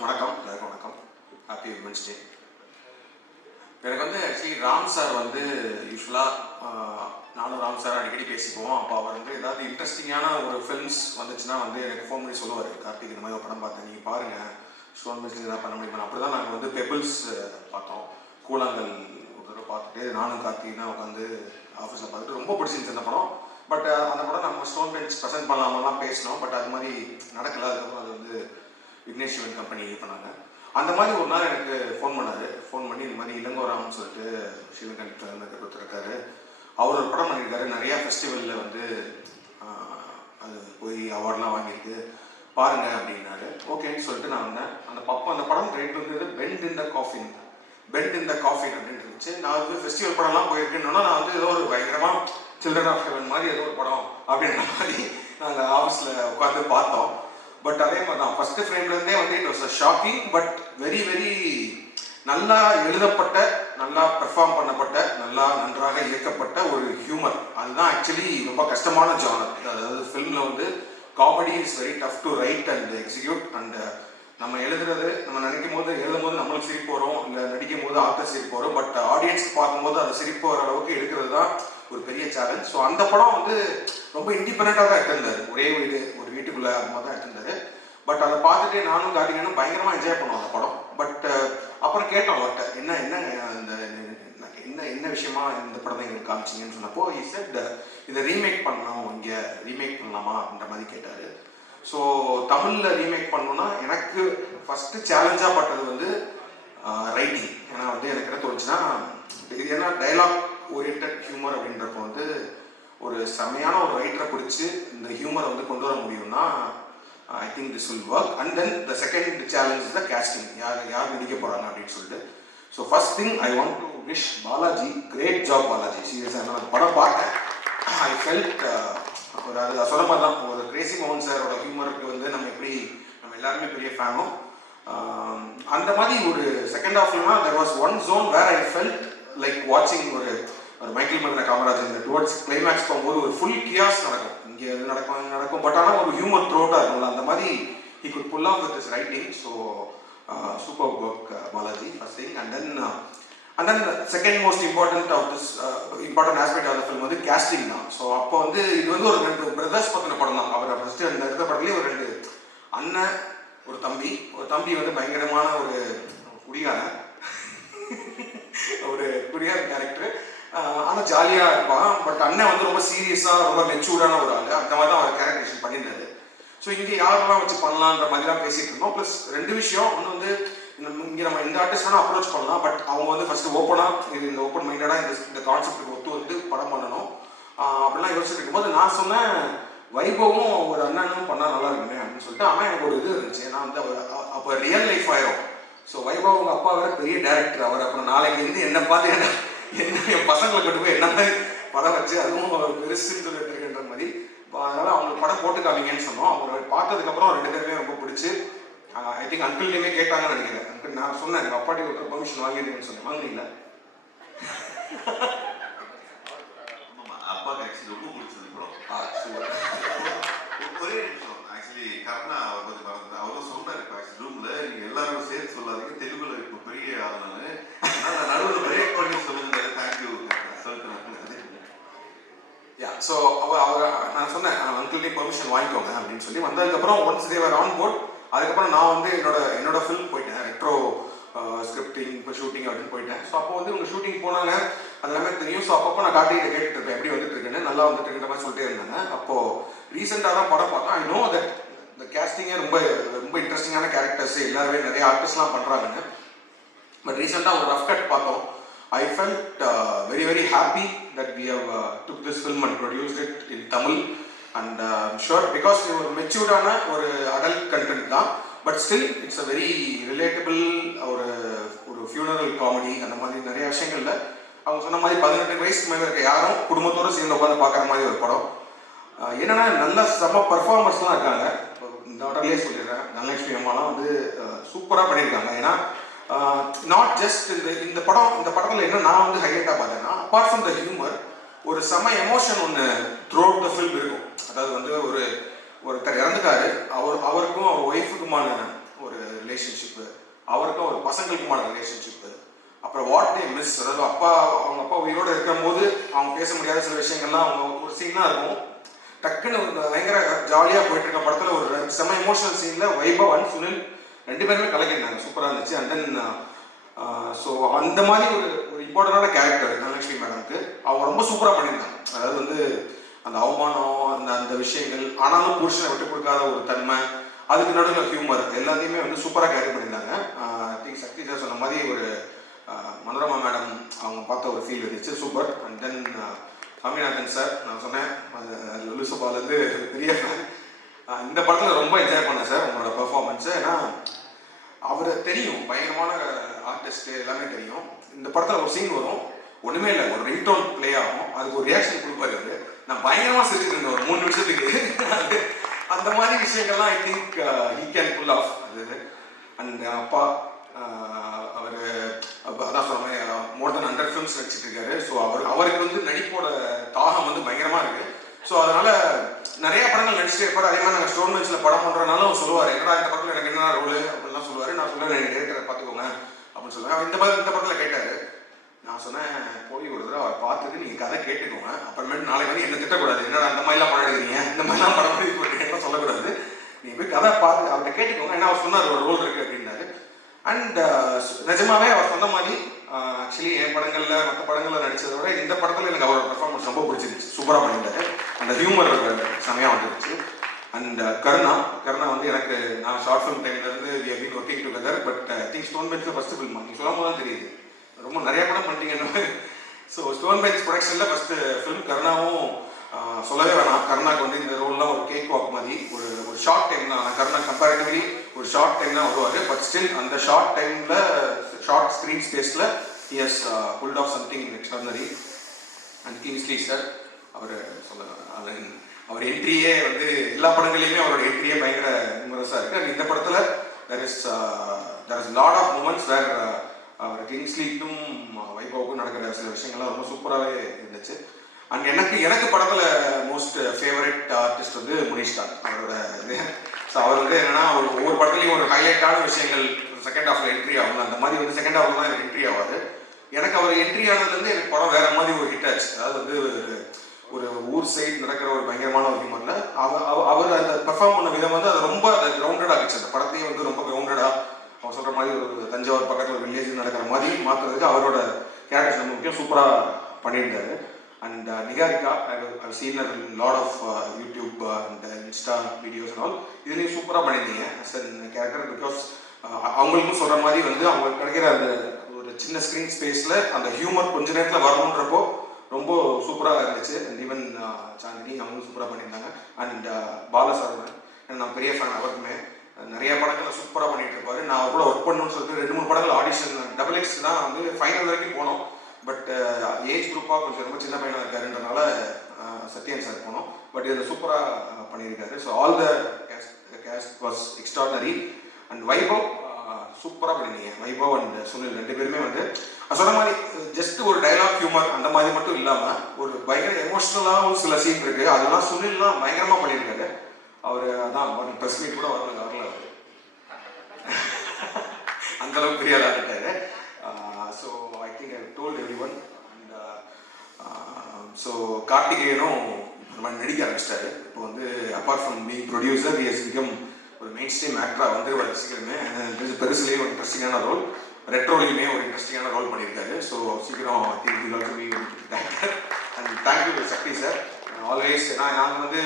வணக்கம் எல்லாருக்கும் வணக்கம். ஹாப்பி உமன்ஸ் டே எனக்கு வந்து ஆக்சுவலி ராம் சார் வந்து யூஸ்வலாக நானும் ராம் சார் அடிக்கடி பேசிக்குவோம். அப்போ அவர் வந்து ஏதாவது இன்ட்ரெஸ்டிங்கான ஒரு ஃபிலிம்ஸ் வந்துச்சுன்னா வந்து எனக்கு ஃபோன் பண்ணி சொல்லுவார். கார்த்திக் இந்த மாதிரி ஒரு படம் பார்த்தேன் நீங்கள் பாருங்கள் ஸ்டோன் மில்ஸ் ஏதாவது பண்ண முடியுமா அப்படி தான் நாங்கள் வந்து பெபிள்ஸ் பார்த்தோம். கூழாங்கல் ஒரு தடவை பார்த்துட்டு நானும் கார்த்திக் உட்காந்து ஆஃபீஸில் பார்த்துட்டு ரொம்ப பிடிச்சிருந்துச்சு அந்த படம். பட் அந்த படம் நம்ம ஸ்டோன் பெஞ்ச் ப்ரெசென்ட் பண்ணலாமெல்லாம் பேசினோம். பட் அது மாதிரி நடக்கல. அதுக்கப்புறம் அது வந்து விக்னேஷ் சிவன் கம்பெனி இது பண்ணாங்க. அந்த மாதிரி ஒரு நாள் எனக்கு ஃபோன் பண்ணாரு. ஃபோன் பண்ணி இந்த மாதிரி இளங்கோராம்னு சொல்லிட்டு சிவகங்கை ஒருத்தர் இருக்காரு அவர் ஒரு படம் பண்ணியிருக்காரு. நிறையா ஃபெஸ்டிவலில் வந்து அது போய் அவார்ட்லாம் வாங்கியிருக்கு. பாருங்க அப்படின்னாரு. ஓகேன்னு சொல்லிட்டு நான் வந்தேன். அந்த பப்பம் அந்த படம் ரைட் வந்து பெண்ட் இந்த காஃபின் பெண்ட் இந்த காஃபின் அப்படின்னு இருந்துச்சு. நான் வந்து ஃபெஸ்டிவல் படம்லாம் போயிருக்கேன்னா நான் வந்து ஏதோ ஒரு பயங்கரமாக சில்ட்ரன் ஆஃப் ஹெவன் மாதிரி ஏதோ ஒரு படம் அப்படின்ற மாதிரி நாங்கள் ஆஃபீஸில் உட்காந்து பார்த்தோம். பட் அதே மாதிரி தான் ஃபர்ஸ்ட் ஃப்ரேம்லேருந்தே வந்து it was a shocking but very very நல்லா எழுதப்பட்ட நல்லா பெர்ஃபார்ம் பண்ணப்பட்ட நல்லா நன்றாக இயக்கப்பட்ட ஒரு ஹியூமர் அதுதான் ஆக்சுவலி ரொம்ப கஷ்டமான ஜானர் அதாவது ஃபிலிமில் வந்து comedy is very tough to write and execute and நம்ம எழுதுறது நம்ம நினைக்கும் போது எழுதும் போது நம்மளுக்கு சிரிப்பு வரும் இல்லை நடிக்கும் போது ஆக்டர் சிரிப்பு வரும் பட் ஆடியன்ஸ்க்கு பார்க்கும்போது அதை சிரிப்பு வர அளவுக்கு எடுக்கிறது தான் ஒரு பெரிய சேலஞ்ச் ஸோ அந்த படம் வந்து ரொம்ப இண்டிபெண்ட்டாக தான் எடுத்திருந்தாரு. ஒரே வீடு ஒரு வீட்டுக்குள்ளே அம்மா தான் பட் அதை பார்த்துட்டு நானும் கார்த்திகனும் பயங்கரமாக என்ஜாய் பண்ணுவோம் அந்த படம். பட் uh, அப்புறம் கேட்டோம் அவர்கிட்ட என்ன என்ன இந்த என்ன என்ன விஷயமா இந்த படத்தை எங்களுக்கு காமிச்சிங்கன்னு சொன்னப்போ இ செட் இதை ரீமேக் பண்ணோம் இங்கே ரீமேக் பண்ணலாமா? அப்படின்ற மாதிரி கேட்டார். ஸோ தமிழில் ரீமேக் பண்ணணும்னா எனக்கு ஃபஸ்ட்டு சேலஞ்சாக பட்டது வந்து uh, ரைட்டிங் ஏன்னா வந்து எனக்கு என்ன தோணுச்சுன்னா இது ஏன்னா டைலாக் ஓரியன்ட் ஹியூமர் அப்படின்றப்போ வந்து ஒரு செமையான ஒரு ரைட்டரை பிடிச்சி இந்த ஹியூமரை வந்து கொண்டு வர முடியும்னா I think this will work and then the second challenge the casting யார் யார் நடிக்க போகிறாங்க அப்படின்னு சொல்லிட்டு. So first thing I want to wish Balaji great job Balaji சீரியஸாக நான் அந்த படம் பார்த்தேன். ஐ ஃபெல்ட் ஒரு அது சொல்ல மாதிரி தான். ஒரு கிரேசி மோகன் சாரோட ஹியூமருக்கு வந்து நம்ம எப்படி நம்ம எல்லாருமே பெரிய ஃபேனும் அந்த மாதிரி ஒரு second ஹாஃப்லனா there was one zone where I felt like வாட்சிங் ஒரு ஒரு மைக்கேல் மந்திர காமராஜ் இந்த டுவர்ட்ஸ் கிளைமேக்ஸ் போகும்போது ஒரு ஃபுல் கியாஸ் நடக்கும். இங்கே இது நடக்கும் நடக்கும். பட் ஆனால் ஒரு ஹியூமர் த்ரோட்டாக இருக்கும்ல அந்த மாதிரி he could pull off with his writing. So uh, super work uh, and first thing. And then uh, and important the second most important of uh, வந்து கேஸ்டிங் தான். ஸோ அப்போ வந்து இது வந்து ஒரு ரெண்டு பிரதர்ஸ் பற்றின படம் தான். அவர் ஃபர்ஸ்ட் அந்த இருக்கிற படத்துலேயே ஒரு ரெண்டு அண்ணன் ஒரு தம்பி. ஒரு தம்பி வந்து பயங்கரமான ஒரு குடிகாரன். ஒரு குடிகார கேரக்டர் ஆனால் ஜாலியாக இருப்பான். பட் அண்ணன் வந்து ரொம்ப சீரியஸாக ரொம்ப மெச்சூர்டான ஒரு ஆள். அந்த மாதிரி தான் அவர் கேரக்டரேஷன் பண்ணியிருந்தாரு. ஸோ இங்கே யாரெல்லாம் வச்சு பண்ணலான்ற மாதிரிலாம் பேசிகிட்டு பேசிட்டு இருந்தோம். ப்ளஸ் ரெண்டு விஷயம். ஒன்று வந்து இங்கே நம்ம இந்த ஆர்டிஸ்ட் வேணால் அப்ரோச் பண்ணலாம். பட் அவங்க வந்து ஃபஸ்ட்டு ஓப்பனாக இது இந்த ஓப்பன் மைண்டடாக இந்த இந்த கான்செப்ட்டுக்கு ஒத்து வந்து படம் பண்ணணும். அப்படிலாம் யோசிச்சுட்டு இருக்கும்போது நான் சொன்னேன் வைபவும் ஒரு அண்ணனும் பண்ணால் நல்லா இருக்குமே அப்படின்னு சொல்லிட்டு அவன் எனக்கு ஒரு இது இருந்துச்சு. நான் வந்து அவர் அப்போ ரியல் லைஃப் ஆயிரும். ஸோ வைபவ் அவங்க அப்பா வேற பெரிய டேரக்டர் அவர் அப்புறம் நாளைக்கு இருந்து என்ன பார்த்து என்ன என் பசங்களை கொண்டு போய் என்ன படம் வச்சு அதுவும் பெருசுன்னு சொல்லிட்டு இருக்கின்ற மாதிரி. அதனால அவங்களுக்கு படம் போட்டு காமிங்கன்னு சொன்னோம். அவங்க பார்த்ததுக்கப்புறம் ரெண்டு பேருமே ரொம்ப பிடிச்சி ஐ திங்க் அங்கிள்டையுமே கேட்டாங்கன்னு நினைக்கிறேன். அங்கிள் நான் சொன்னேன் எங்கள் அப்பாட்டி ஒரு பர்மிஷன் வாங்கிருக்கேன்னு சொன்னேன். ஆமா, அப்பாக்கு actually ரொம்ப பிடிச்சது படம். ஒரே நிமிஷம். ஆக்சுவலி கருணா அவர் கொஞ்சம். அவரும் சொன்னாரு இப்ப actually room ல, நீங்க எல்லாரும் சேர்த்து சொல்லாதீங்க தெலுங்குல இப்ப பெரிய ஆள் நானு அதனால நான் நடுவுல பிரேக் பண்ணி சொல்லுங்க தேங்க்யூ சொல்லிட்டு நான் யா ஸோ அவர் அவர் நான் சொன்னேன் பெர்மிஷன் வாங்கிக்கோங்க அப்படின்னு சொல்லி வந்ததுக்கப்புறம் ஒன்ஸ் தேவர் ஆன் போர்ட் அதுக்கப்புறம் நான் வந்து என்னோட என்னோட ஃபில்ம் போயிட்டேன். ரெட்ரோ ஸ்கிரிப்டிங் இப்போ ஷூட்டிங் அப்படின்னு போயிட்டேன். ஸோ அப்போ வந்து இவங்க ஷூட்டிங் போனாங்க. அது எல்லாமே தெரியும் ஸோ அப்பப்போ நான் காட்டிகிட்ட கேட்டுட்டு இருப்பேன். எப்படி வந்துட்டு இருக்குன்னு நல்லா வந்துட்டு இருக்கிற மாதிரி சொல்லிட்டே இருந்தாங்க. அப்போது ரீசெண்டாக தான் படம் பார்த்தோம். ஐ நோ தட் இந்த கேஸ்டிங்கே ரொம்ப ரொம்ப இன்ட்ரெஸ்டிங்கான கேரக்டர்ஸ் எல்லாருமே நிறைய ஆர்டிஸ்ட்லாம் பண்ணுறாங்கன்னு பட் ரீசெண்டாக ஒரு ரஃப் கட் பார்த்தோம். I felt very very happy that we have took this film and produce it in Tamil and sure because இது ஒரு மெச்சூர்டான ஒரு அடல்ட் கண்டென்ட் தான். But still it's a very relatable ஒரு ஒரு ஃபியூனரல் காமெடி அந்த மாதிரி நிறைய விஷயங்கள்ல அவங்க சொன்ன மாதிரி பதினெட்டு வயசுக்கு மேலே இருக்க யாரும் குடும்பத்தோடு சேர்ந்து உட்காந்து பார்க்குற மாதிரி ஒரு படம். என்னென்னா நல்ல செம்ம பர்ஃபார்மன்ஸ்லாம் இருக்காங்க. இந்த ஆர்டர்லேயே சொல்லிடுறேன். தனலட்சுமி அம்மாலாம் வந்து சூப்பராக பண்ணியிருக்காங்க. ஏன்னா நாட் ஜஸ்ட் இந்த இந்த படம் இந்த படத்தில் என்ன நான் வந்து ஹைலைட்டாக பார்த்தேன்னா அப்பார்ட் ஃப்ரம் த ஹியூமர் ஒரு செம எமோஷன் ஒன்று த்ரூ அவுட் த ஃபில்ம் இருக்கும். அதாவது வந்து ஒரு ஒருத்தர் இறந்துட்டாரு அவர் அவருக்கும் அவர் ஒய்ஃபுக்குமான ஒரு ரிலேஷன்ஷிப்பு அவருக்கும் ஒரு பசங்களுக்குமான ரிலேஷன்ஷிப்பு அப்புறம் வாட் டே மிஸ் அதாவது அப்பா அவங்க அப்பா உயிரோடு இருக்கும்போது அவங்க பேச முடியாத சில விஷயங்கள்லாம் அவங்க ஒரு சீனாக இருக்கும். டக்குன்னு பயங்கர ஜாலியாக போயிட்டு இருக்க படத்தில் ஒரு செம்ம எமோஷனல் சீனில் வைபவ் அண்ட் சுனில் ரெண்டு பேருமே கலக்கிருந்தாங்க சூப்பராக இருந்துச்சு. அண்ட் தென் ஸோ அந்த மாதிரி ஒரு ஒரு இம்பார்ட்டண்டான கேரக்டர் தனலட்சுமி மேடம்க்கு அவங்க ரொம்ப சூப்பராக பண்ணியிருந்தாங்க. அதாவது வந்து அந்த அவமானம் அந்த அந்த விஷயங்கள் ஆனாலும் புருஷனை விட்டு கொடுக்காத ஒரு தன்மை அதுக்கு நடுவில் ஹியூமர் எல்லாத்தையுமே வந்து சூப்பராக கேரி பண்ணியிருந்தாங்க. திங்க் சக்தி சார் சொன்ன மாதிரி ஒரு மனோரமா மேடம் அவங்க பார்த்த ஒரு ஃபீல் இருந்துச்சு super and then Saminathan sir நான் சொன்னேன் அது பெரிய இந்த படத்தில் ரொம்ப என்ஜாய் பண்ணேன் சார் உங்களோட பெர்ஃபார்மன்ஸு ஏன்னா அவரை தெரியும் பயங்கரமான ஆர்டிஸ்ட்டு எல்லாமே தெரியும். இந்த படத்தில் ஒரு சீன் வரும். ஒன்றுமே இல்லை. ஒரு ரிங்டோன் பிளே ஆகும். அதுக்கு ஒரு ரியாக்ஷன் கொடுப்பாரு அவரு நான் பயங்கரமாக சிரிச்சிருந்தேன் ஒரு மூணு நிமிஷத்துக்கு. அது அந்த மாதிரி விஷயங்கள்லாம் I think he can pull off அது அண்ட் அப்பா uh, அவர் அதான் சொன்ன மோர் தென் ஹண்ட்ரட் ஃபிலிம்ஸ் நடிச்சிட்டு இருக்காரு. ஸோ அவர் அவருக்கு வந்து நடிப்போட தாகம் வந்து பயங்கரமாக இருக்கு. ஸோ அதனால நிறைய படங்கள் நடிச்சிட்டே இருப்பார். அதே மாதிரி நாங்கள் ஸ்டோன் பெஞ்சில் படம் பண்ணுறனாலும் அவர் சொல்லுவார் என்னடா இந்த படத்தில் எனக்கு என்ன ரோல் அப்படிலாம் சொல்லுவார். நான் சொல்லுவேன் எனக்கு டேரக்டரை பார்த்துக்கோங்க. அப்படின்னு சொல்லுவேன். அவர் இந்த மாதிரி இந்த படத்தில் கேட்டார். நான் சொன்னேன் போய் ஒரு தடவை அவர் பார்த்துட்டு நீங்கள் கதை கேட்டுக்கோங்க. அப்புறமேட்டு நாளைக்கு வந்து என்ன திட்டக்கூடாது. என்னடா அந்த மாதிரிலாம் படம் எடுக்கிறீங்க இந்த மாதிரிலாம் படம் இது பண்ணுறீங்கலாம் சொல்லக்கூடாது. நீங்கள் போய் கதை பார்த்து அவர்கிட்ட கேட்டுக்கோங்க. ஏன்னா அவர் சொன்னார் ஒரு ரோல் இருக்குது அப்படின்னாரு. அண்ட் uh, நிஜமாவே அவர் சொன்ன மாதிரி uh, ஆக்சுவலி என் படங்களில் மற்ற படங்களில் நடித்ததை விட இந்த படத்தில் எனக்கு அவரோட பெர்ஃபார்மன்ஸ் ரொம்ப பிடிச்சிருந்துச்சு. சூப்பராக பண்ணிட்டாரு. அந்த ஹியூமர் செமையாக வந்துருச்சு. அண்ட் uh, கருணா கருணா வந்து எனக்கு நான் short film டைம்லேருந்து we have been working together but think Stone Bench first film நீங்கள் சொல்லும் போது தான் தெரியுது. ரொம்ப நிறைய படம் பண்ணிட்டீங்கன்னு ஸோ ஸ்டோன் பேஜ் ப்ரொடக்ஷனில் ஃபஸ்ட்டு ஃபிலிம் கருணாவும் சொல்லவே வேணாம். கருணாக்கு வந்து இந்த ரோல்லாம் ஒரு கேக் வாக் மாதிரி ஒரு ஒரு ஷார்ட் டைம் தான். கருணா கம்பேரிட்டிவ்லி ஒரு ஷார்ட் டைம் தான் வருவார். பட் ஸ்டில் அந்த ஷார்ட் டைமில் ஷார்ட் ஸ்க்ரீன் ஸ்பேஸில் is pulled off something extraordinary and Kingsley sir அவர் சொல்ல அவர் அவர் என்ட்ரியே வந்து எல்லா படங்களையுமே அவரோட என்ட்ரியே பயங்கர முரசாக இருக்குது அண்ட் இந்த படத்தில் there is there is lot of moments where அவர் கிங்ஸ்லிக்கும் வைபவுக்கும் நடக்கிற சில விஷயங்கள்லாம் ரொம்ப சூப்பராகவே இருந்துச்சு. அண்ட் எனக்கு எனக்கு படத்தில் மோஸ்ட் ஃபேவரட் ஆர்டிஸ்ட் வந்து முனிஷ்கா அவரோட இது. ஸோ அவர் வந்து என்னன்னா ஒரு ஒவ்வொரு படத்துலையும் ஒரு ஹைலைட்டான விஷயங்கள் செகண்ட் ஹாஃபில் என்ட்ரி ஆகும் அந்த மாதிரி வந்து செகண்ட் ஹாஃபில் தான் எனக்கு என்ட்ரி ஆகாது எனக்கு அவர் என்ட்ரி ஆனதுலேருந்து எனக்கு படம் வேற மாதிரி ஒரு ஹிட் ஆச்சு. அதாவது வந்து ஒரு- ஊர் சைடு நடக்கிற ஒரு பயங்கரமான ஒரு ஹியூமரில் அவர் அவ- அவர் அந்த பெர்ஃபார்ம் பண்ண விதம் வந்து அது ரொம்ப கிரவுண்டடாக இருந்துச்சு. அந்த படத்தையும் வந்து ரொம்ப கிரவுண்டடாக அவர் சொல்கிற மாதிரி ஒரு தஞ்சாவூர் பக்கத்தில் ஒரு வில்லேஜ் நடக்கிற மாதிரி மாற்றுறதுக்கு அவரோட கேரக்டர்ஸ் ரொம்ப முக்கியம் சூப்பராக பண்ணியிருந்தாரு. And Niharika I seen lot of YouTube and Insta videos all இதுலேயும் சூப்பராக பண்ணியிருந்தீங்க அஸ் அன் கேரக்டர் பிகாஸ் அவங்களுக்கும் சொல்கிற மாதிரி வந்து அவங்களுக்கு கிடைக்கிற அந்த ஒரு சின்ன ஸ்க்ரீன் ஸ்பேஸில் அந்த ஹியூமர் கொஞ்ச நேரத்தில் வரணுன்றப்போ ரொம்ப சூப்பராக இருந்துச்சு. அண்ட் ஈவன் uh, சாந்தினி அவங்களும் சூப்பராக பண்ணியிருந்தாங்க. அண்ட் uh, பாலசரவணன் நான் பெரிய ஃபேன் அவருக்குமே நிறைய படங்களை சூப்பராக பண்ணிட்டு இருப்பாரு. நான் அவர் கூட ஒர்க் பண்ணணும்னு சொல்லிட்டு ரெண்டு மூணு படங்கள் ஆடிஷன் டபுள் எக்ஸ் தான் வந்து ஃபைனல் வரைக்கும் போனோம். பட் ஏஜ் குரூப்பாக கொஞ்சம் ரொம்ப சின்ன பையனாக இருக்காருன்றனால uh, சத்யன் சார் போனோம். பட் இதில் சூப்பராக பண்ணியிருக்காரு. So all the cast was extraordinary and Vaibhav சூப்பராக பண்ணிருந்தீங்க வைபவ் அண்ட் சுனில் ரெண்டு பேருமே வந்து சொன்ன மாதிரி ஜஸ்ட் ஒரு டைலாக் ஹியூமர் அந்த மாதிரி மட்டும் இல்லாமல் ஒரு பயங்கர எமோஷ்னலாகவும் சில சீன் இருக்குது அதெல்லாம் சுனில்லாம் பயங்கரமாக பண்ணியிருக்காரு. அவர் அதான் ப்ரெஸ் மீட் கூட வரல வரல அவர் அந்த அளவுக்கு பெரிய ஆளாக இருக்காரு so I think I told every one and so கார்த்திகேயனும் இந்த மாதிரி நடிக்க ஆரம்பிச்சிட்டாரு. இப்போ வந்து apart from being producer is become ஒரு மெயின் ஸ்ட்ரீம் ஆக்டராக வந்துருவார் சீக்கிரமே பெருசுலேயே ஒரு இன்ட்ரெஸ்டிங்கான ரோல் ரெட்ரோலையுமே ஒரு இன்ட்ரெஸ்டிங்கான ரோல் பண்ணியிருக்காரு. ஸோ சீக்கிரம் think you and thank you Sakthi sir always நான் நாங்கள் வந்து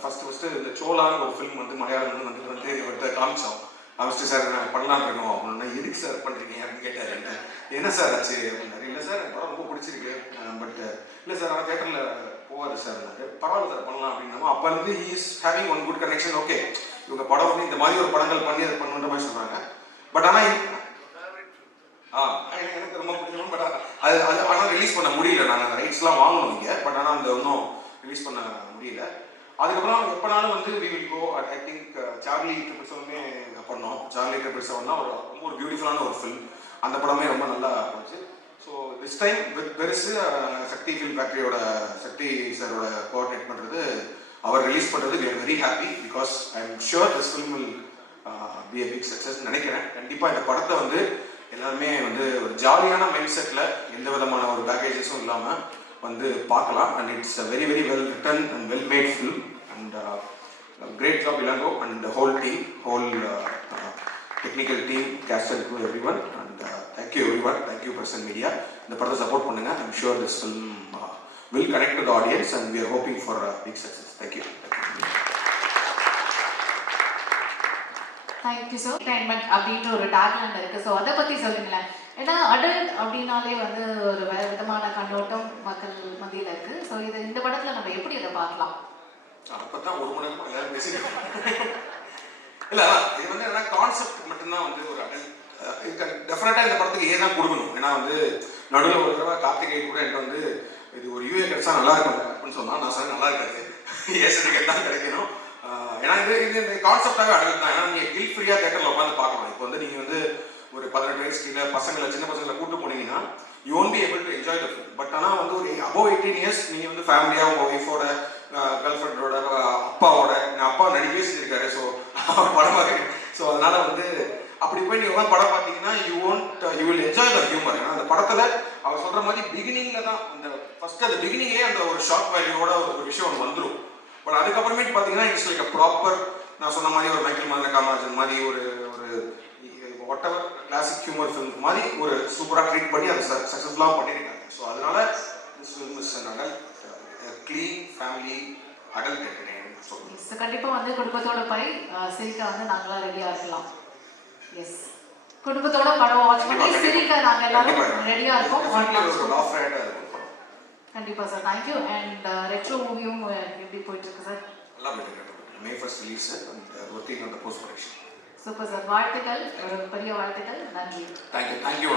ஃபஸ்ட்டு ஃபஸ்ட்டு இந்த சோலான்னு ஒரு ஃபிலிம் வந்து மலையாளம் வந்து வந்து இவர்கிட்ட காமிச்சோம். ஃபஸ்ட்டு சார் நான் பண்ணலாம் இருக்கணும். அப்படின்னா எதுக்கு சார் பண்ணுறீங்க அப்படின்னு கேட்டார் என்ன என்ன சார் ஆச்சு அப்படின்னாரு இல்லை சார் எனக்கு படம் ரொம்ப பிடிச்சிருக்கு. பட் இல்லை சார் ஆனால் தேட்டரில் போவார் சார் பரவாயில்ல சார் பண்ணலாம் அப்படின்னா. அப்போ இருந்து is having one good connection okay இவங்க படம் வந்து இந்த மாதிரி ஒரு படங்கள் பண்ணி அதை பண்ணுன்ற மாதிரி சொல்கிறாங்க பட் ஆனால் ஆ எனக்கு எனக்கு ரொம்ப பிடிக்கும் பட் அது அது ஆனால் ரிலீஸ் பண்ண முடியல நாங்கள் ரைட்ஸ்லாம் வாங்கணும் இங்கே பட் ஆனால் அந்த ஒன்றும் ரிலீஸ் பண்ண முடியல. அதுக்கப்புறம் எப்போனாலும் வந்து we will go I think Charlie triple பண்ணோம். சார்லி ட்ரிபிள் தான் ஒரு ரொம்ப ஒரு பியூட்டிஃபுல்லான ஒரு ஃபில்ம் அந்த படமே ரொம்ப நல்லா போச்சு. ஸோ திஸ் டைம் வித் பெருசு சக்தி ஃபில் ஃபேக்ட்ரியோட சக்தி சாரோட கோஆர்டினேட் பண்ணுறது அவர் ரிலீஸ் பண்ணுறது we are very happy because I am sure this film will be a big success நினைக்கிறேன். கண்டிப்பாக இந்த படத்தை வந்து எல்லாருமே வந்து ஒரு ஜாலியான மைண்ட் செட்டில் எந்த விதமான ஒரு பேக்கேஜஸும் இல்லாமல் வந்து பார்க்கலாம். And it's a very very well written and well made film and great job Ilango and whole team whole technical team cast to every one and thank you every one thank you person media இந்த படத்தை support பண்ணுங்க. I'm sure this film will connect to the audience and we are hoping for big success thank you thank you so entertainment அப்படின்ற ஒரு tagline இருக்கு. So அதை பற்றி சொல்லுங்களேன். ஏன்னா அடல்ட் அப்படின்னாலே வந்து ஒரு வேற விதமான கண்ணோட்டம் மக்கள் மத்தியில் இருக்கு. ஸோ இது இந்த படத்தில் நம்ம எப்படி அதை பார்க்கலாம்? அப்போ தான் ஒரு மணி நேரமா எல்லாரும் பேசிட்டு இல்லை இது வந்து என்ன கான்செப்ட் மட்டும்தான் வந்து ஒரு அடல் டெஃபினட்டாக இந்த படத்துக்கு ஏ தான் கொடுக்கணும். ஏன்னா வந்து நடுவில் ஒரு தடவை கார்த்திகை கூட என்கிட்ட வந்து இது ஒரு யூஏ கிடைச்சா நல்லா இருக்கும் அப்படின்னு சொன்னால் நான் சொன்னேன் நல்லா இருக்காது. ஏ சர்டிஃபிகேட் தான் கிடைக்கணும். ஏன்னா இது இது இந்த கான்செப்டாகவே அடல் தான். ஏன்னா நீங்கள் கில் ஃப்ரீயாக தேட்டரில் உட்காந்து பார்க்கலாம் இப்போ வந்து நீங்கள் வந்து ஒரு பதினெட்டு வயசு கீழே பசங்களை சின்ன பசங்களை கூட்டு போனீங்கன்னா you won't be able to enjoy the food but ஆனால் வந்து ஒரு அபோவ் எயிட்டீன் இயர்ஸ் நீங்கள் வந்து ஃபேமிலியாக உங்கள் ஒய்ஃபோட கேர்ள் ஃப்ரெண்டோட அப்பாவோட எங்கள் அப்பா நடிகவே செஞ்சிருக்காரு. ஸோ படமாக ஸோ அதனால் வந்து அப்படி போய் நீங்கள் உட்காந்து படம் பார்த்தீங்கன்னா you won't you will enjoy the humour ஏன்னா அந்த படத்தில் அவர் சொல்கிற மாதிரி பிகினிங்கில் தான் அந்த ஃபர்ஸ்ட் அந்த பிகினிங்லேயே அந்த ஒரு ஷார்ட் வேல்யூவோட ஒரு விஷயம் ஒன்று வந்துடும் பட் அதுக்கப்புறமேட்டு பார்த்தீங்கன்னா இட்ஸ் லைக் அ ப்ராப்பர் நான் சொன்ன மாதிரி ஒரு மைக்கேல் மதன காமராஜன் மாதிரி ஒரு ஒரு ஒட்டவர் கிளாசிக் ஹியூமர் ஃபிலிம் மாதிரி ஒரு சூப்பராக ட்ரீட் பண்ணி அதை சக்ஸஸ்ஃபுல்லாக பண்ணியிருக்காங்க ஸோ அதனால this film is an adult clean family adult entertainment so கண்டிப்பாக வந்து குடும்பத்தோட போய் uh, சிரிக்க வந்து நாங்களாம் ரெடியாக இருக்கலாம். எஸ் குடும்பத்தோட படம் வாட்ச் பண்ணி கண்டிப்பா, சிரிக்க நாங்கள் எல்லாரும் ரெடியாக இருக்கோம். கண்டிப்பாக sir thank you and retro மூவியும் எப்படி போயிட்டு இருக்கு sir May first release and working on the post production super sir வாழ்த்துக்கள். ஒரு பெரிய வாழ்த்துக்கள். நன்றி. Thank you thank you